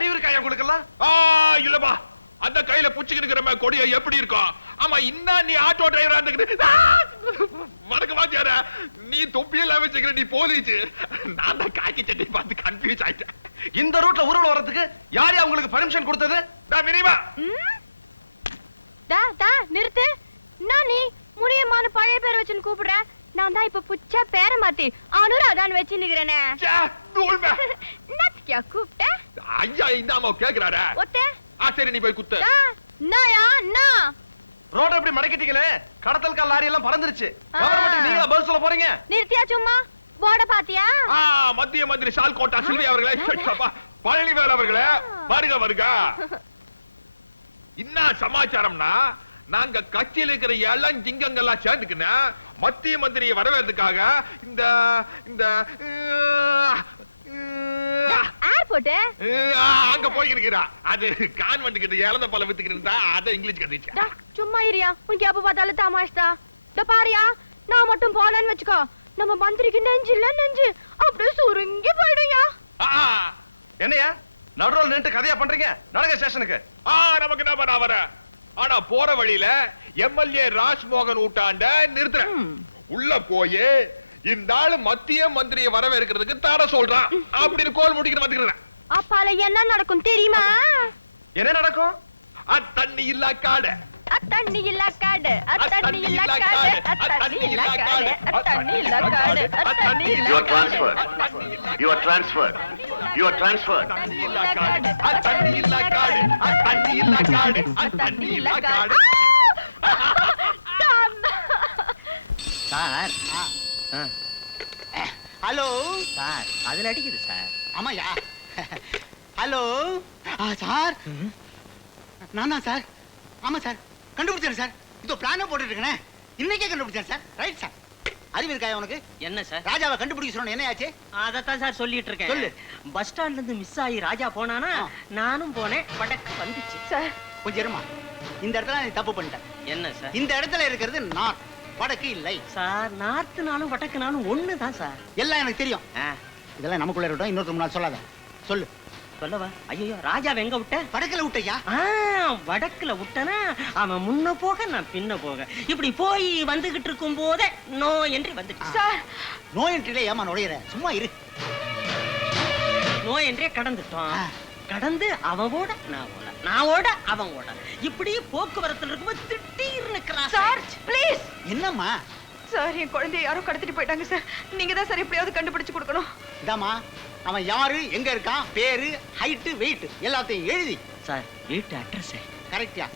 அறிவு இருக்கா உங்களுக்கு எல்லாம்? இல்லப்பா, அந்த கையில புடிச்சுக்கிற கொடிய எப்படி இருக்கும்? ஆமா, இன்னும் நீ ஆட்டோ டிரைவரா இருந்துக்கிட்டு வணக்கம் வாத்தியார, நீ தொப்பியெல்லாம் வச்சுக்கிற, நீ போலீஸ். நான் தான் காக்கி சட்டை பார்த்து கன்ஃபியூஸ் ஆயிட்டேன். இந்த ரூட்ல ஊர்வலம் வரதுக்கு யாரு உங்களுக்கு பர்மிஷன் கொடுத்தது? மினிமா நிறுத்து. நான் நீ முனியமான பழைய பேரை வச்சுன்னு கூப்பிடுற. நான் தான் இப்ப புச்சா பேரை மாத்தி அனுராதான் வச்சு நிக்கிறேனே. கூப்பிட்ட ஐயா இந்தாமா கேக்குறாரு. சரி, நீ போய் குத்து. ரோட எப்படி மடக்கிட்டீங்களே? கடத்தல் கால் லாரி எல்லாம் பறந்துருச்சு. கவர்மெண்ட் நீங்களா பதில் சொல்ல போறீங்க? நிறுத்தியா சும்மா? போர்ட பாத்தியா? மத்திய மந்திரி சால் கோட்டா சில்வி அவர்களே, பழனிவேல் அவர்களே, வருக வருக. என்ன சமாச்சாரம்னா, நாங்க கட்சியில் இருக்கிற எல்லாம் ஜிங்கங்கள்லாம் சேர்ந்துக்கின மத்திய மந்திரியை வரவேற்கிறதுக்காக இந்த இந்த அங்க போய்க்கிறா. அது கான்வென்ட் கிட்ட இழந்த பல வித்துக்கிட்டு அத இங்கிலீஷ் கத்துச்சா. சும்மா இரியா, உனக்கு எப்ப பார்த்தாலும் தமாஷ்தா. இந்த பாரியா, நான் மட்டும் போனேன்னு வச்சுக்கோ, நம்ம மந்திரிக்கு நெஞ்சு இல்ல நெஞ்சு அப்படியே சுருங்கி போயிடுயா. என்னையா நடுரோல் நின்று கதையா பண்றீங்க? நடங்க ஸ்டேஷனுக்கு. நமக்கு என்ன பண்ண வர? ஆனா போற வழியில எம்எல்ஏ ராஜ்மோகன் ஊட்டாண்ட நிறுத்துறேன். உள்ள போய் இந்த ஆளு மத்திய மந்திரியை வரவேற்கிறதுக்கு தர சொல்றான் அப்படின்னு கோல் முடிக்கிற வந்துக்கிறேன். அப்பால என்ன நடக்கும் தெரியுமா? என்ன நடக்கும்? தண்ணி இல்ல காடு, தண்ணி இல்ல காடு, தண்ணி இல்ல காடு, தண்ணி இல்ல காடு, தண்ணி இல்ல காடு, தண்ணி இல்ல காடு. You are transferred. You are transferred. You are transferred. தண்ணி இல்ல காடு, தண்ணி இல்ல காடு, தண்ணி இல்ல காடு, தண்ணி இல்ல காடு. சார், ஹலோ சார், அதுல அடிக்குது சார். ஆமாயா. ஹலோ சார், நானா சார்? ஆமா சார், கண்டுபிடிச்சேன் சார். இதோ பிளானே போட்டுட்டு இருக்கேன், இன்னைக்கே கண்டுபிடிச்சேன் சார். Right sir. அறிவு இருக்காயா உனக்கு? என்ன சார்? ராஜாவை கண்டுபிடிக்க சொன்ன, என்ன ஆச்சு? அதத்தான் சார் சொல்லிட்டு இருக்கேன். சொல்லு. பஸ் ஸ்டாண்ட்ல இருந்து மிஸ் ஆகி ராஜா போனானா, நானும் போனேன். படக்கு வந்துச்சு சார். கொஞ்சம் இருமா, இந்த இடத்துல நீ தப்பு பண்ணிட்ட. என்ன சார்? இந்த இடத்துல இருக்கிறது நார்த், வடக்கு இல்லை சார். நார்த்துனாலும் வடக்குனாலும் ஒண்ணுதான் சார். எல்லாம் எனக்கு தெரியும். இதெல்லாம் நமக்குள்ள இருக்கட்டும், இன்னொரு நாள் சொல்லாத. சொல்லு. சொல்லவா? ஐயோ, ராஜாவை எங்க விட்ட? வடக்குல விட்டையா? வடக்குல விட்டனா அவன் முன்ன போக நான் பின்ன போக, இப்படி போய் வந்துகிட்டு இருக்கும் போதே நோ என்று வந்துச்சு சார். நோ என்ட்ரில ஏமா நுழையிற? சும்மா இரு. நோ என்றே கடந்துட்டோம். கடந்து அவன் ஓட நான் ஓட, நான் ஓட அவன் ஓட, இப்படி போக்குவரத்துல இருக்கும்போது திடீர்னு கிராஸ். Sir please. என்னம்மா? சார், என் குழந்தைய யாரோ கடத்திட்டு போயிட்டாங்க சார். நீங்க தான் சார் எப்படியாவது கண்டுபிடிச்சு கொடுக்கணும். இதாமா, அவன் யாரு, எங்க இருக்கான், பேரு, ஹைட், வெயிட் எல்லாத்தையும் எழுதி. சார், வீட்டு அட்ரஸ் கரெக்டா?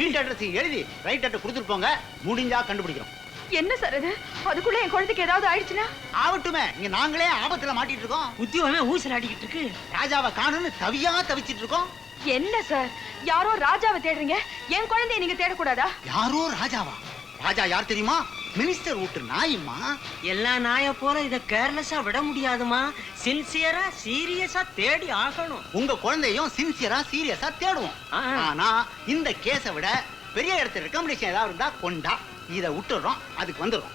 வீட்டு அட்ரஸ் எழுதி ரைட் அட்ரஸ் கொடுத்துட்டு போங்க, முடிஞ்சா கண்டுபிடிக்கிறோம். என்ன சார் இது? அதுக்குள்ள என் குழந்தைக்கு ஏதாவது ஆயிடுச்சுன்னா? ஆவட்டுமே, இங்க நாங்களே ஆபத்துல மாட்டிட்டு இருக்கோம். உத்தியோகமே ஊசல் அடிக்கிட்டு இருக்கு. ராஜாவை காணும்னு தவியா தவிச்சிட்டு இருக்கோம். என்ன சார், யாரோ ராஜாவை தேடுறீங்க, என் குழந்தைய நீங்க தேடக்கூடாதா? யாரோ ராஜாவா? ராஜா யார் தெரியுமா? மினிஸ்டர் வீட்டு நாயுமா. எல்லா நாய போல இத கேர்லெஸ்ஸா விட முடியாதுமா. சின்சியரா சீரியஸா தேடி ஆகணும். உங்க குழந்தையும் சின்சியரா சீரியஸா தேடுவோம். ஆனா இந்த கேஸ விட பெரிய இடத்துல ரெக்கமெண்டேஷன் ஏதாவது இருந்தா கொண்டா, இத விட்டுறோம், அதுக்கு வந்துடும்.